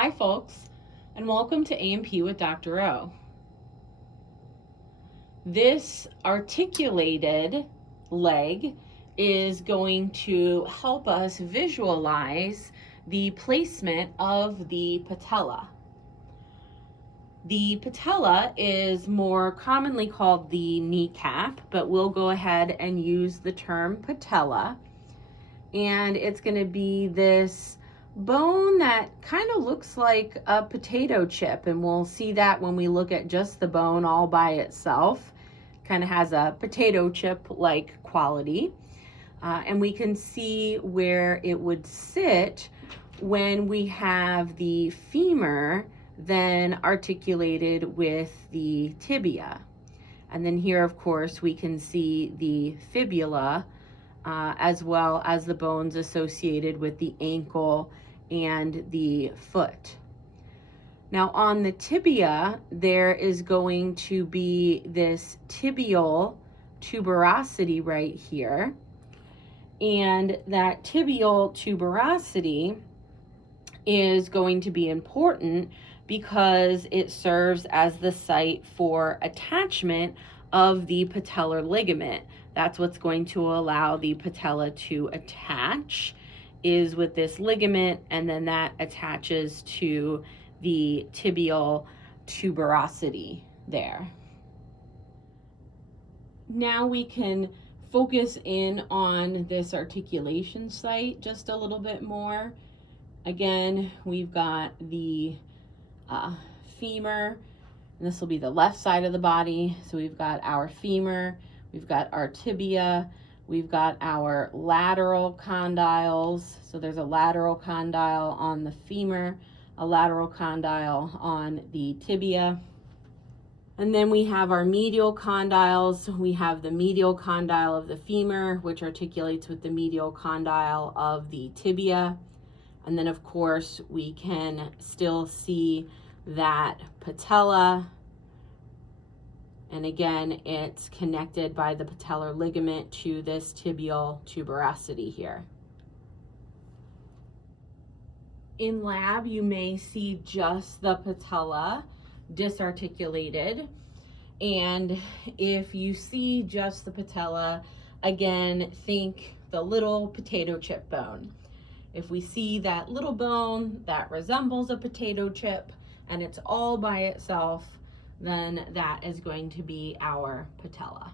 Hi folks, and welcome to A&P with Dr. O. This articulated leg is going to help us visualize the placement of the patella. The patella is more commonly called the kneecap, but we'll go ahead and use the term patella. And it's going to be this bone that kind of looks like a potato chip, and we'll see that when we look at just the bone all by itself. Kind of has a potato chip like quality, and we can see where it would sit when we have the femur then articulated with the tibia. And then here, of course, we can see the fibula, as well as the bones associated with the ankle and the foot. Now on the tibia, there is going to be this tibial tuberosity right here. And that tibial tuberosity is going to be important because it serves as the site for attachment of the patellar ligament. That's what's going to allow the patella to attach, is with this ligament, and then that attaches to the tibial tuberosity there. Now we can focus in on this articulation site just a little bit more. Again, we've got the femur, and this will be the left side of the body. So we've got our femur, we've got our tibia, we've got our lateral condyles. So there's a lateral condyle on the femur, a lateral condyle on the tibia. And then we have our medial condyles. We have the medial condyle of the femur, which articulates with the medial condyle of the tibia. And then, of course, we can still see that patella. And again, it's connected by the patellar ligament to this tibial tuberosity here. In lab, you may see just the patella disarticulated. And if you see just the patella, again, think the little potato chip bone. If we see that little bone that resembles a potato chip and it's all by itself, then that is going to be our patella.